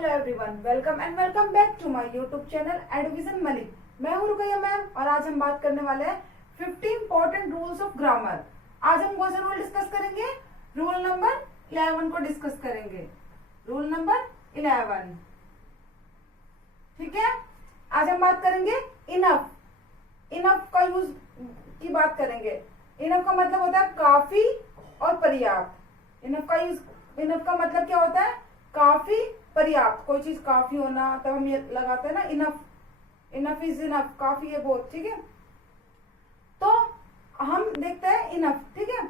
Hello everyone, welcome and welcome back to my YouTube channel Advision Malik. मैं हूं Ruqaiya ma'am और आज हम बात करने वाले हैं 50 इंपॉर्टेंट रूल्स ऑफ ग्रामर। आज हम कौन सा रूल डिस्कस करेंगे? रूल नंबर 11 को डिस्कस करेंगे। रूल नंबर 11, ठीक है। आज हम बात करेंगे इनफ। इनफ का यूज की बात करेंगे। इनफ का मतलब होता है काफी और पर्याप्त। इनफ का मतलब क्या होता है? काफी, पर्याप्त। कोई चीज काफी होना, तब हम ये लगाते हैं ना इनफ। इनफ इज इनफ, काफी है बहुत, ठीक है। तो हम देखते हैं इनफ, ठीक है।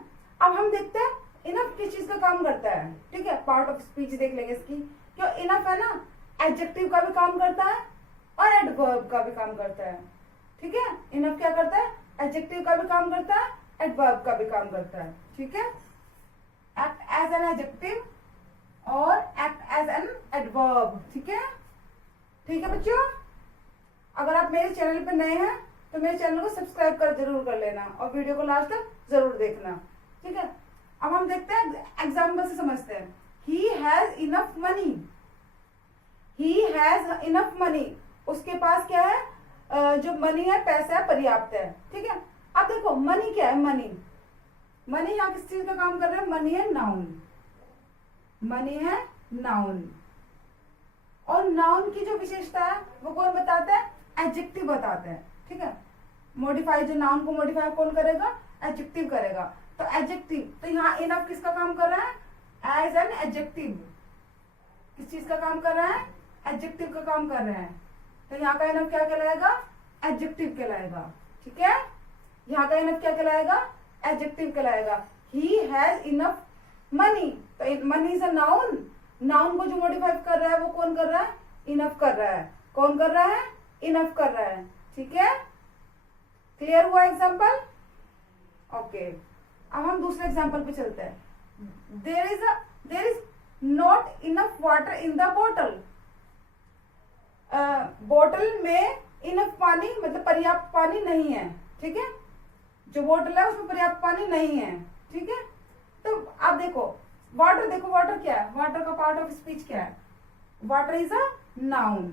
अब हम देखते हैं इनफ किस चीज का काम करता है, ठीक है। पार्ट ऑफ स्पीच देख लेंगे इसकी। क्यों इनफ है ना, एडजेक्टिव का भी काम करता है और एडवर्ब का भी काम करता है, ठीक है। इनफ क्या करता है? एडजेक्टिव का भी काम करता है, एडवर्ब का भी काम करता है, ठीक है। एक्ट एज एन एडजेक्टिव और एक्ट एज एन एडवर्ब, ठीक है। ठीक है बच्चों, अगर आप मेरे चैनल पर नए हैं तो मेरे चैनल को सब्सक्राइब जरूर कर लेना और वीडियो को लास्ट तक जरूर देखना, ठीक है। अब हम देखते हैं, एग्जाम्पल से समझते हैं। He has enough money. He has enough money, उसके पास क्या है? जो मनी है, पैसा है, पर्याप्त है, ठीक है। अब देखो मनी क्या है? मनी मनी यहाँ किस चीज का काम कर रहा है? मनी है नाउन। मनी है नाउन। और नाउन की जो विशेषता है वो कौन बताता है? एडजेक्टिव बताता है, ठीक है। मॉडिफाई, जो नाउन को मॉडिफाई कौन करेगा? एडजेक्टिव करेगा। तो एडजेक्टिव, तो यहाँ इनफ किसका काम कर रहा है? As an adjective. किस चीज का काम कर रहा है? एडजेक्टिव का काम कर रहा है। तो यहाँ का इनफ क्या कहलाएगा? एडजेक्टिव कहलाएगा, ठीक है। यहाँ का इनफ क्या कहलाएगा? एडजेक्टिव कहलाएगा। ही हैज इनफ मनी, तो money is a noun. Noun को जो मॉडिफाई कर रहा है वो कौन कर रहा है? इनफ कर रहा है। कौन कर रहा है? इनफ कर रहा है, ठीक है। क्लियर हुआ एग्जाम्पल? ओके, अब हम दूसरे एग्जाम्पल पे चलते हैं। There is not enough water in the bottle. बोतल में इनफ पानी, मतलब पर्याप्त पानी नहीं है, ठीक है। जो बोतल है उसमें पर्याप्त पानी नहीं है, ठीक है। तो अब देखो वाटर, देखो वाटर क्या है? वाटर का पार्ट ऑफ स्पीच क्या है? Water is a noun.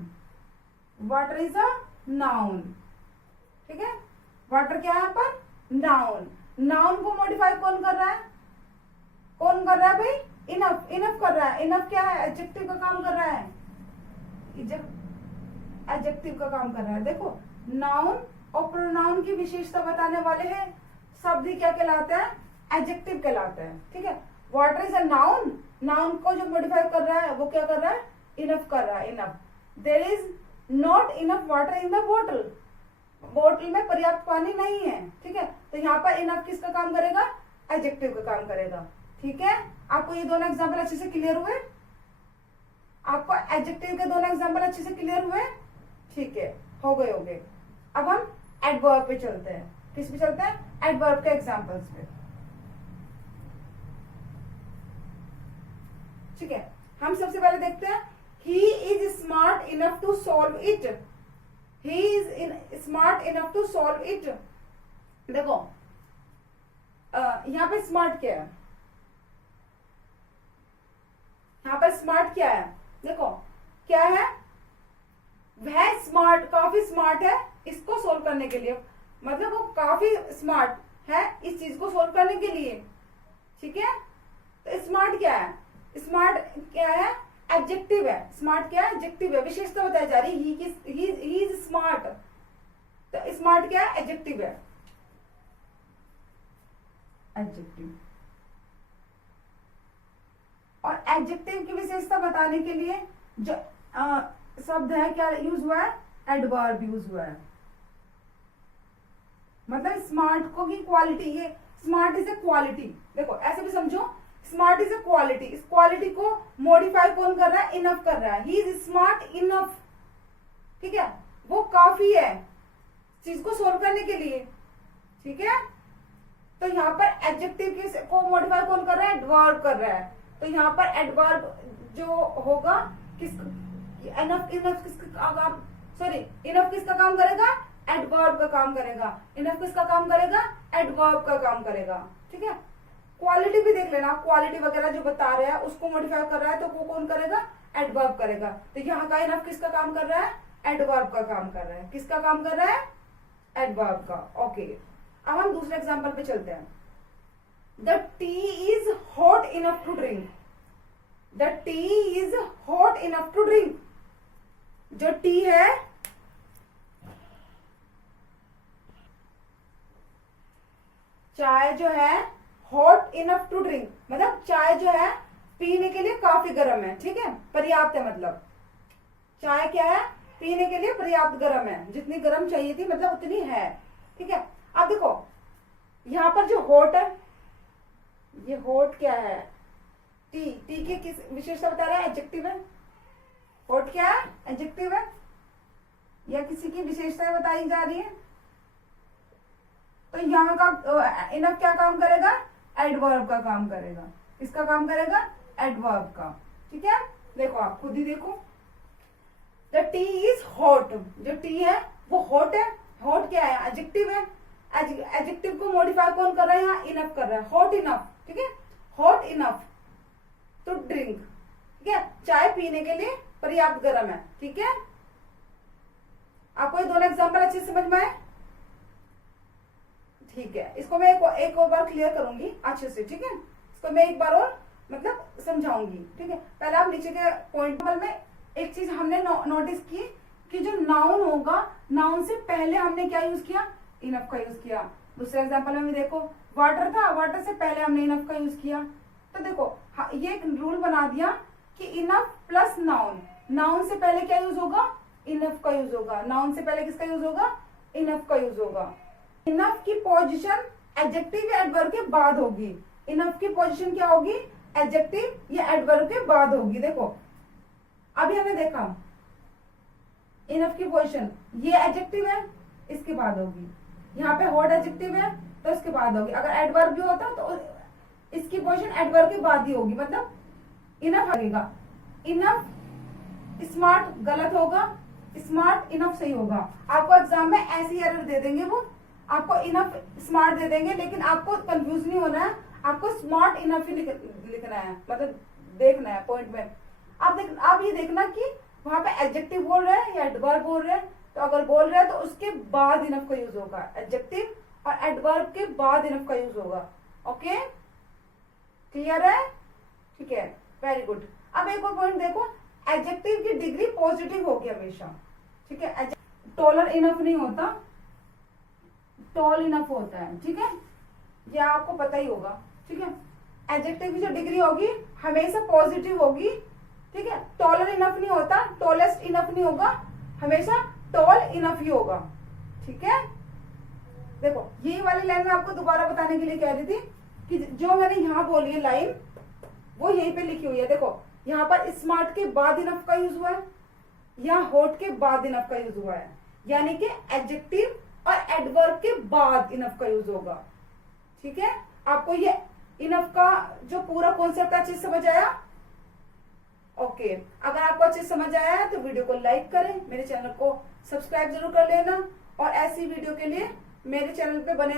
Water is a noun, ठीक है। वाटर क्या है यहाँ पर? नाउन। नाउन को मॉडिफाई कौन कर रहा है? कौन कर रहा है भाई? इनफ। इनफ कर रहा है। इनफ क्या है? एडजेक्टिव का काम कर रहा है। एडजेक्टिव का काम कर रहा है। देखो नाउन और प्रोनाउन की विशेषता बताने वाले हैं शब्द ही क्या कहलाता है? एडजेक्टिव कहलाता है, ठीक है। Water is a noun. Noun को जो मॉडिफाई कर रहा है वो क्या कर रहा है? इनफ कर रहा है। Enough. There is not enough water in the बोतल। बोतल में पर्याप्त पानी नहीं है, ठीक है। तो यहाँ पर इनफ किसका काम करेगा? एडजेक्टिव का काम करेगा, ठीक है। आपको ये दोनों एग्जाम्पल अच्छे से क्लियर हुए? आपको एडजेक्टिव के दोनों एग्जाम्पल अच्छे से क्लियर हुए? ठीक है, हो गए। अब हम एडवर्ब पे चलते हैं। किस पे चलते हैं? एडवर्ब के एग्जाम्पल्स पे, ठीक है। हम सबसे पहले देखते हैं he is smart enough to solve it. He is smart enough to solve it. देखो यहाँ पे स्मार्ट क्या है? यहाँ पर स्मार्ट क्या है? देखो क्या है? वह स्मार्ट, काफी स्मार्ट है इसको सोल्व करने के लिए। मतलब वो काफी स्मार्ट है इस चीज को सोल्व करने के लिए, ठीक है। तो स्मार्ट क्या है? स्मार्ट क्या है? एडजेक्टिव है। स्मार्ट क्या है? एडजेक्टिव है। विशेषता बताई जा रही है ही इज स्मार्ट। तो स्मार्ट क्या है? एडजेक्टिव है। एडजेक्टिव। और एडजेक्टिव की विशेषता बताने के लिए जो शब्द है क्या यूज हुआ है? एडवर्ब यूज हुआ है। मतलब स्मार्ट को की क्वालिटी, ये स्मार्ट इज ए क्वालिटी। देखो ऐसे भी समझो, स्मार्ट इज ए क्वालिटी। इस क्वालिटी को मॉडिफाई कौन कर रहा है? इनफ कर रहा है। ही इज स्मार्ट इनफ, ठीक है। वो काफी है चीज को सोल्व करने के लिए, ठीक है। तो यहाँ पर एडजेक्टिव को मॉडिफाई कौन कर रहा है? एडवर्ब कर रहा है। तो यहाँ पर एडवर्ब जो होगा इनफ किसका काम, सॉरी इनफ किसका काम करेगा? एडवर्ब का काम करेगा। इनफ किसका काम करेगा? एडवर्ब का काम करेगा, ठीक है। क्वालिटी भी देख लेना, क्वालिटी वगैरह जो बता रहे हैं उसको मॉडिफाई कर रहा है तो वो कौन करेगा? एडवर्ब करेगा। तो यहाँ का इनफ किसका काम कर रहा है? एडवर्ब का काम कर रहा है। किसका काम कर रहा है? एडवर्ब का। ओके, अब हम दूसरे एग्जांपल पे चलते हैं। The tea is hot enough to drink. The tea is hot enough to drink. जो टी है चाय जो है हॉट इनफ टू ड्रिंक, मतलब चाय जो है पीने के लिए काफी गर्म है, ठीक है, पर्याप्त है। मतलब चाय क्या है? पीने के लिए पर्याप्त गर्म है, जितनी गर्म चाहिए थी मतलब उतनी है, ठीक है। अब देखो यहां पर जो हॉट है, ये हॉट क्या है? टी। टी की किस विशेषता बता रहा है? एडजेक्टिव है। हॉट क्या है? एडजेक्टिव है या किसी की विशेषताएं बताई जा रही है। तो यहाँ का इनफ क्या काम करेगा? एडवर्ब का काम करेगा। किसका काम करेगा? एडवर्ब का, ठीक है। देखो आप खुद ही देखो, द टी इज हॉट। जो टी है वो हॉट है। हॉट क्या है? एडजेक्टिव है। एडजेक्टिव को मॉडिफाई कौन कर रहा है? यहाँ इनफ कर रहा है, हॉट इनफ, ठीक है। हॉट इनफ टू ड्रिंक, ठीक है, चाय पीने के लिए पर्याप्त गर्म है, ठीक है। आपको ये दोनों एग्जाम्पल अच्छे से समझ में आए? ठीक है, इसको मैं एक और बार क्लियर करूंगी अच्छे से, ठीक है। इसको मैं एक बार और मतलब समझाऊंगी, ठीक है। पहले आप नीचे के पॉइंट में एक चीज हमने नोटिस की कि जो नाउन होगा, नाउन से पहले हमने क्या यूज किया? इनफ का यूज किया। दूसरे एग्जांपल में भी देखो, वाटर था, वाटर से पहले हमने इनफ का यूज किया। तो देखो ये एक रूल बना दिया कि इनफ प्लस नाउन, नाउन से पहले क्या यूज होगा? इनफ का यूज होगा। नाउन से पहले किसका यूज होगा? इनफ का यूज होगा। इनफ की पोजीशन एडजेक्टिव या एडवर्ब के बाद होगी। इनफ की पोजीशन क्या होगी? एडजेक्टिव या एडवर्ब के बाद होगी। देखो अभी हमने देखा इनफ की पोजीशन, ये एडजेक्टिव है, इसके बाद होगी। यहाँ पे हॉट एडजेक्टिव है तो इसके बाद होगी। अगर एडवर्ब भी होता तो इसकी पोजीशन एडवर्ब के बाद ही होगी, मतलब इनफ लगेगा। इनफ स्मार्ट गलत होगा, स्मार्ट इनफ सही होगा। आपको एग्जाम में ऐसी एरर दे देंगे, वो आपको इनफ स्मार्ट दे देंगे, लेकिन आपको कंफ्यूज नहीं होना है, आपको स्मार्ट इनफ ही लिखना है, मतलब देखना है पॉइंट में। आप ये देखना कि वहां पे एडजेक्टिव बोल रहे हैं या एडवर्ब बोल रहे हैं। तो अगर बोल रहे हैं तो उसके बाद इनफ का यूज होगा, एडजेक्टिव और एडवर्ब के बाद इनफ का यूज होगा। ओके, क्लियर है? ठीक है, वेरी गुड। अब एक और पॉइंट देखो, एडजेक्टिव की डिग्री पॉजिटिव होगी हमेशा, ठीक है। टॉलर इनफ नहीं होता, टॉल इनफ होता है, ठीक है, ये आपको पता ही होगा, ठीक है। एडजेक्टिव की जो डिग्री होगी हमेशा पॉजिटिव होगी, ठीक है। टॉलर इनफ नहीं होता, टॉलेस्ट इनफ नहीं होगा, हमेशा टॉल इनफ ही होगा, ठीक है। देखो यही वाली लाइन मैं आपको दोबारा बताने के लिए कह रही थी कि जो मैंने यहाँ बोली है लाइन, वो यहीं पे लिखी हुई है। देखो यहाँ पर स्मार्ट के बाद इनफ का यूज हुआ है, यहाँ हॉट के बाद इनफ का यूज हुआ है, यानी कि एडजेक्टिव और एडवर्ब के बाद इनफ का यूज होगा, ठीक है। आपको ये इनफ का जो पूरा कॉन्सेप्ट अच्छे से समझ आया? ओके, अगर आपको अच्छे से समझ आया है तो वीडियो को लाइक करें, मेरे चैनल को सब्सक्राइब जरूर कर लेना, और ऐसी वीडियो के लिए मेरे चैनल पे बने रहें।